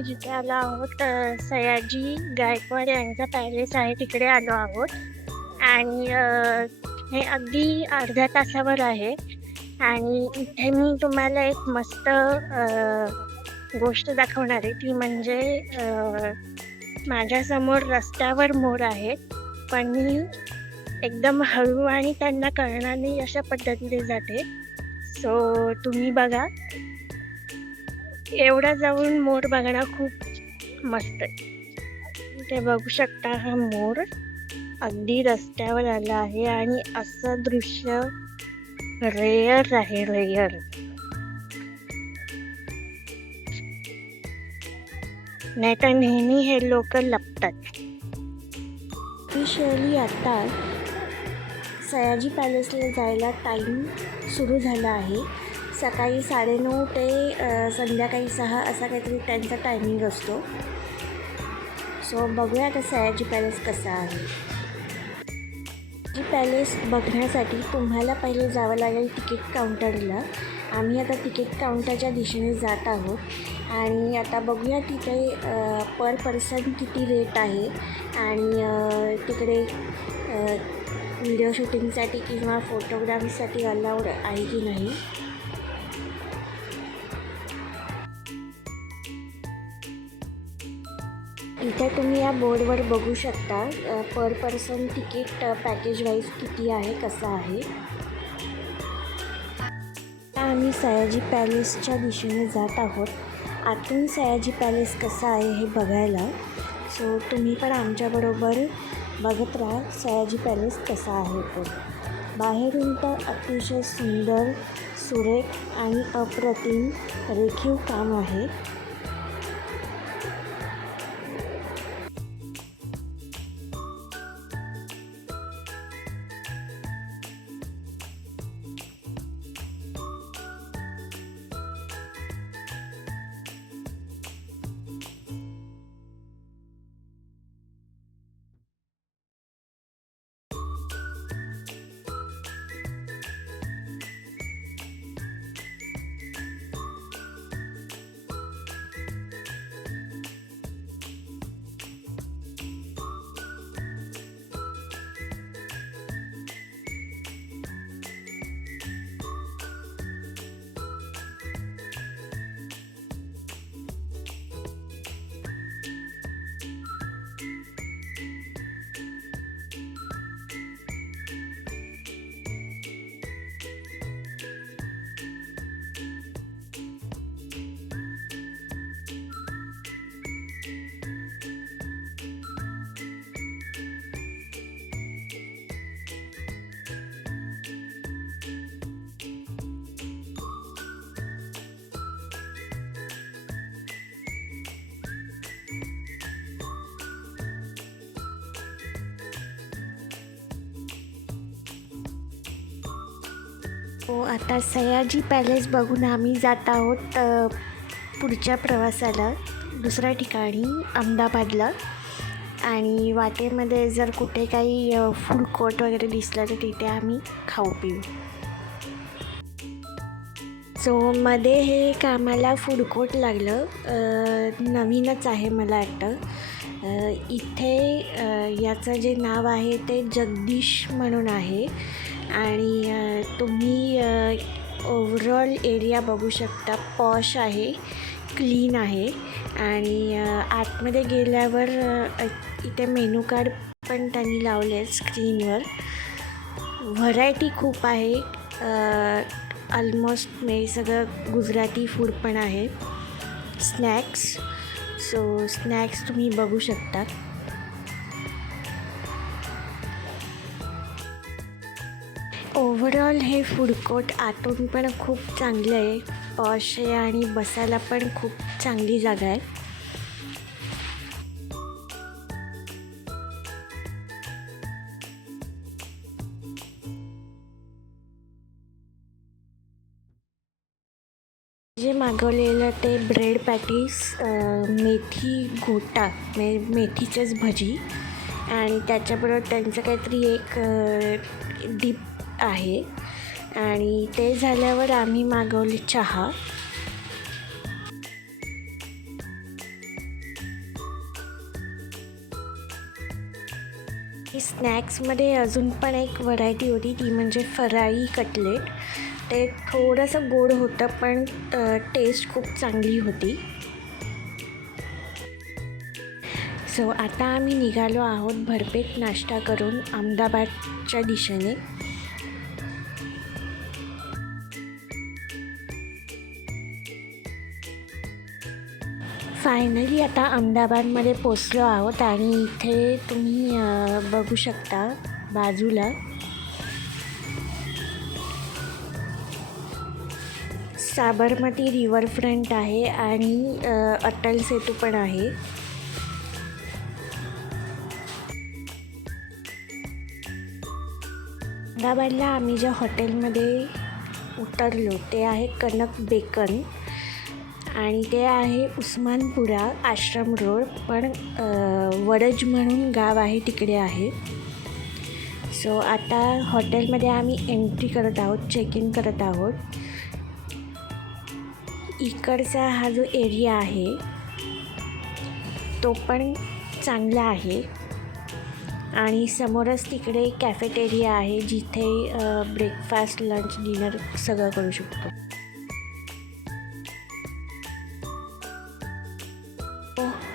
आम्ही जिथे आलो आहोत सयाजी गायकवाड यांचा पॅलेस आहे तिकडे आलो आहोत आणि हे अगदी अर्ध्या तासावर आहे आणि इथे मी तुम्हाला एक मस्त गोष्ट दाखवणार आहे ती म्हणजे माझ्यासमोर रस्त्यावर मोर आहेत पण मी एकदम हळू आणि त्यांना कळणार नाही अशा पद्धतीने जाते. सो तुम्ही बघा. एवढा जाऊन मोर बघणं खूप मस्त आहे. ते बघू शकता हा मोर अगदी रस्त्यावर आला आहे आणि असं दृश्य रेअर आहे, रेअर. नाही तर नेहमी हे लोक लपतात. ऑफिशियली आता सयाजी पॅलेसला जायला टाईम सुरू झाला आहे. सकाळी 9:30 ते संध्याकाळी 6 असा काहीतरी त्यांचा टायमिंग असतो. सो बघूया आता सयाजी पॅलेस कसा आहे. सयाजी पॅलेस बघण्यासाठी तुम्हाला पहिले जावं लागेल तिकीट काउंटरला. आम्ही आता तिकीट काउंटरच्या दिशेने जात आहोत आणि आता बघूया तिथे पर पर्सन किती रेट आहे आणि तिकडे व्हिडिओ शूटिंगसाठी किंवा फोटोग्राफीसाठी अलाउड आहे की नाही. इथे तुम्ही या बोर्डवर बघू शकता पर पर्सन तिकीट पॅकेज वाईज किती आहे, कसं आहे. आम्ही सयाजी पॅलेसच्या दिशेने जात आहोत आतून सयाजी पॅलेस कसा आहे हे बघायला. सो तुम्ही पण आमच्याबरोबर बघत राहा सयाजी पॅलेस कसा आहे तो. बाहेरून तर अतिशय सुंदर, सुरेख आणि अप्रतिम रेखीव काम आहे. आता सयाजी पॅलेस बघून आम्ही जात आहोत पुढच्या प्रवासाला दुसऱ्या ठिकाणी अहमदाबादला. आणि वाटेमध्ये जर कुठे काही फूड कोर्ट वगैरे दिसलं तर तिथे आम्ही खाऊ पिऊ. सो मध्ये हे एक आम्हाला फूड कोर्ट लागलं. नवीनच आहे मला वाटतं. इथे याचं जे नाव आहे ते जगदीश म्हणून आहे आणि तुम्ही ओव्हरऑल एरिया बघू शकता. पॉश आहे, क्लीन आहे आणि आतमध्ये गेल्यावर इथे मेनू कार्ड पण त्यांनी लावले आहे स्क्रीनवर. व्हरायटी खूप आहे. ऑलमोस्ट सगळं गुजराती फूड पण आहे. स्नॅक्स, सो स्नॅक्स तुम्ही बघू शकता. ओव्हरऑल हे फूड कोर्ट आतून पण खूप चांगलं आहे, पॉश आहे आणि बसायला पण खूप चांगली जागा आहे. जे मागवलेलं ते ब्रेड पॅटीस, मेथी गोटा मेथीचंच भजी आणि त्याच्याबरोबर त्यांचं काहीतरी एक डिप आहे आणि ते झाल्यावर आम्ही मागवली चहा. स्नॅक्समध्ये अजून पण एक व्हरायटी होती, ती म्हणजे फराळी कटलेट. ते थोडंसं गोड होतं पण टेस्ट खूप चांगली होती. सो आता आम्ही निघालो आहोत भरपेट नाश्ता करून अहमदाबादच्या दिशेने. फायनली आता अहमदाबादमध्ये पोचलो आहोत आणि इथे तुम्ही बघू शकता बाजूला साबरमती रिव्हरफ्रंट आहे आणि अटल सेतू पण आहे. अहमदाबादला आम्ही ज्या हॉटेलमध्ये उतरलो ते आहे कनक बेकन आणि ते आहे उस्मानपुरा आश्रम रोड, पण वडज म्हणून गाव आहे तिकडे आहे. सो आता हॉटेलमध्ये आम्ही एंट्री करत आहोत, चेक इन करत आहोत. इकडचा हा जो एरिया आहे तो पण चांगला आहे आणि समोरच तिकडे कॅफेटेरिया आहे जिथे ब्रेकफास्ट, लंच, डिनर सगळं करू शकतो.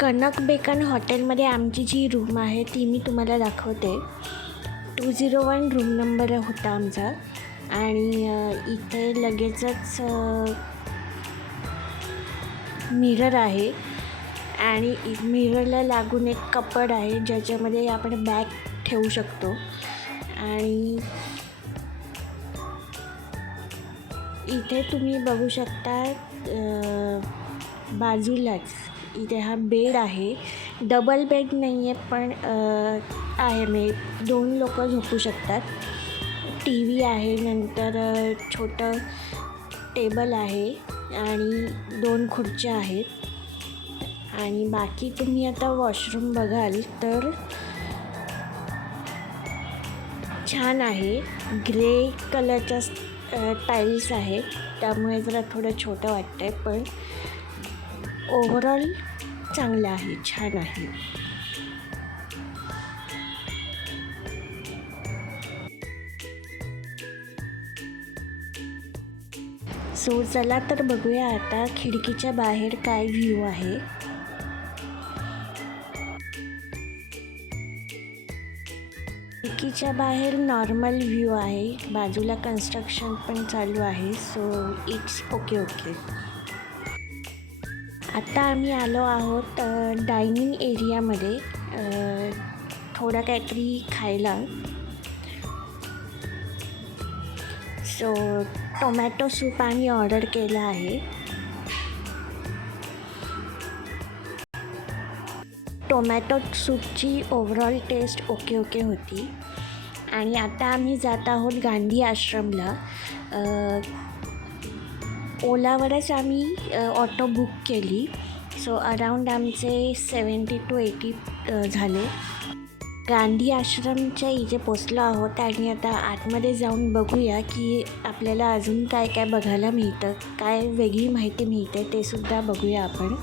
कनक बेकन हॉटेलमध्ये आमची जी रूम आहे ती मी तुम्हाला दाखवते. 201 रूम नंबर होता आमचा आणि इथे लगेचच मिरर आहे आणि मिररला लागून एक कपड आहे ज्याच्यामध्ये आपण बॅग ठेवू शकतो. आणि इथे तुम्ही बघू शकता बाजूलाच इथे हा बेड आहे. डबल बेड नाही आहे पण आहे, म्हणजे 2 लोक झोपू शकतात. टी व्ही आहे, नंतर छोटं टेबल आहे आणि 2 खुर्च्या आहेत. आणि बाकी तुम्ही आता वॉशरूम बघाल तर छान आहे. ग्रे कलरच्या टाईल्स आहेत त्यामुळे जरा थोडं छोटं वाटतं आहे, पण ओव्हरऑल चांगलं आहे, छान आहे. सो चला तर बघूया आता खिडकीच्या बाहेर काय व्ह्यू आहे. खिडकीच्या बाहेर नॉर्मल व्ह्यू आहे, बाजूला कन्स्ट्रक्शन पण चालू आहे. So it's okay. आत्ता आम्ही आलो आहोत डायनिंग एरियामध्ये थोडं काहीतरी खायला. सो टोमॅटो सूप आम्ही ऑर्डर केला आहे. टोमॅटो सूपची ओव्हरऑल टेस्ट ओके होती. आणि आता आम्ही जात आहोत गांधी आश्रमला. ओलावरच आम्ही ऑटो बुक केली. सो अराऊंड आमचे 70 to 80 झाले. गांधी आश्रमच्या इथे पोचलो आहोत आणि आता आतमध्ये जाऊन बघूया की आपल्याला अजून काय काय बघायला मिळतं, काय वेगळी माहिती मिळते ते सुद्धा बघूया आपण.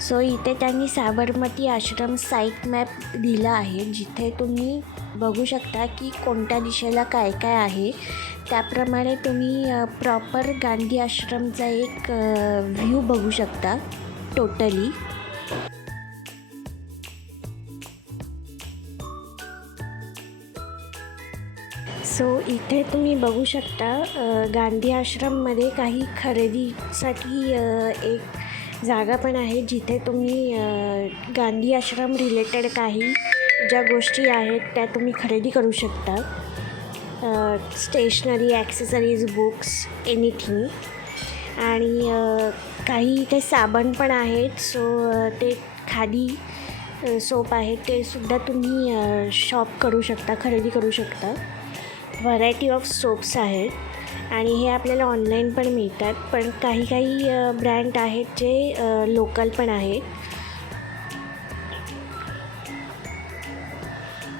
सो इथे त्यांनी साबरमती आश्रम साईट मॅप दिला आहे जिथे तुम्ही बघू शकता की कोणत्या दिशेला काय काय आहे. त्याप्रमाणे तुम्ही प्रॉपर गांधी आश्रमचा एक व्ह्यू बघू शकता टोटली. सो इथे तुम्ही बघू शकता गांधी आश्रममध्ये काही खरेदीसाठी एक जागा पण आहे जिथे तुम्ही गांधी आश्रम रिलेटेड काही ज्या गोष्टी आहेत त्या तुम्ही खरेदी करू शकता. Stationery, accessories, books, anything. आणि काही इथे साबण पण आहेत. सो ते खादी सोप आहे ते सुद्धा तुम्ही शॉप करू शकता, खरेदी करू शकता. व्हरायटी ऑफ सोप्स आहेत आणि हे आपल्याला ऑनलाईन पण मिळतात, पण काही ब्रँड आहेत जे लोकल पण आहेत.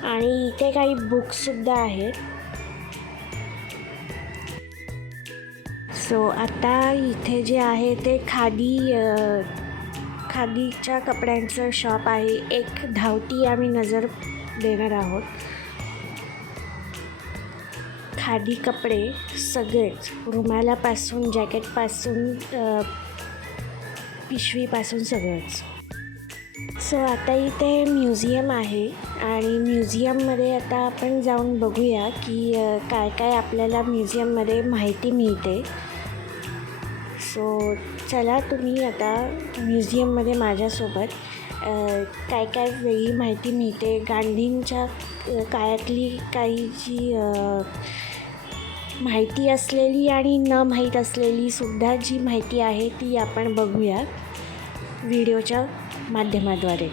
आणि इथे काही बुक्ससुद्धा आहेत. सो आता इथे जे आहे ते खादी खादीच्या कपड्यांचं शॉप आहे. एक धावती आम्ही नजर देणार आहोत. खादी कपडे सगळेच, रुमालापासून जॅकेटपासून पिशवीपासून सगळंच. सो आता इथे म्युझियम आहे आणि म्युझियममध्ये आता आपण जाऊन बघूया की काय काय आपल्याला म्युझियममध्ये माहिती मिळते. सो चला तुम्ही आता म्युझियममध्ये माझ्यासोबत काय काय वेगळी माहिती मिळते, गांधींच्या काळातली काही जी माहिती असलेली आणि न माहीत असलेली सुद्धा जी माहिती आहे ती आपण बघूया व्हिडिओच्या माध्यमाद्वारे.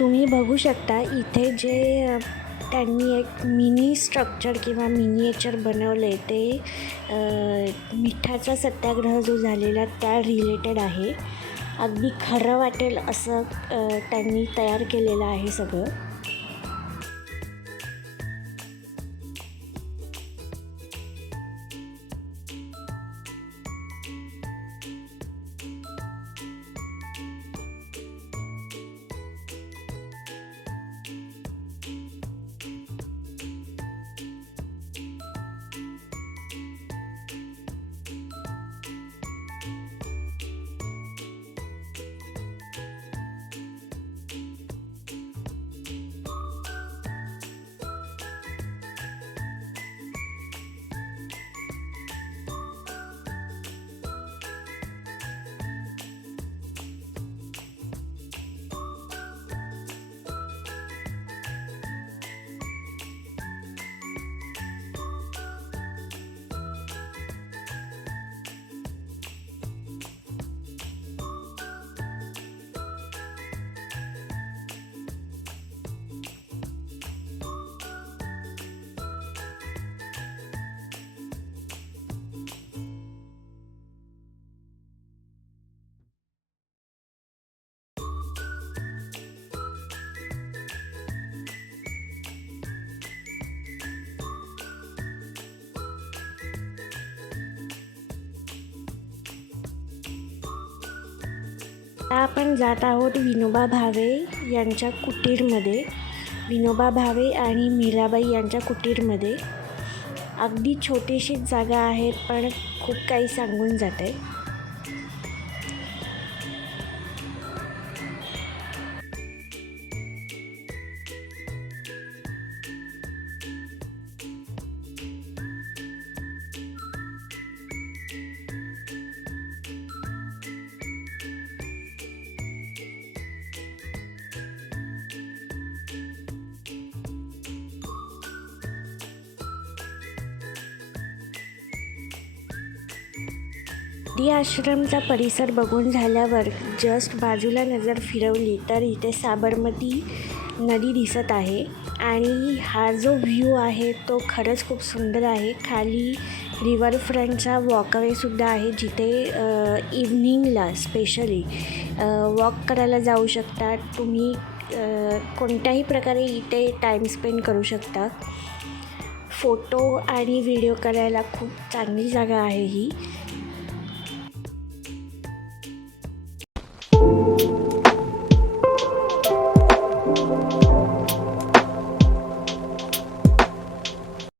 तुम्ही बघू शकता इथे जे त्यांनी एक मिनी स्ट्रक्चर किंवा मिनिएचर बनवले ते मिठाचा सत्याग्रह जो झालेला त्या रिलेटेड आहे. अगदी खरं वाटेल असं त्यांनी तयार केलेलं आहे सगळं. आता आपण जात आहोत विनोबा भावे यांच्या कुटीरमध्ये. विनोबा भावे आणि मीराबाई यांच्या कुटीरमध्ये. अगदी छोटीशीच जागा आहे पण खूप काही सांगून जाते. जगदी आश्रमचा परिसर बघून झाल्यावर जस्ट बाजूला नजर फिरवली तर इथे साबरमती नदी दिसत आहे आणि हा जो व्ह्यू आहे तो खरंच खूप सुंदर आहे. खाली रिव्हरफ्रंटचा वॉकवेसुद्धा आहे जिथे इव्हनिंगला स्पेशली वॉक करायला जाऊ शकता तुम्ही. कोणत्याही प्रकारे इथे टाईम स्पेंड करू शकता. फोटो आणि व्हिडिओ करायला खूप चांगली जागा आहे ही.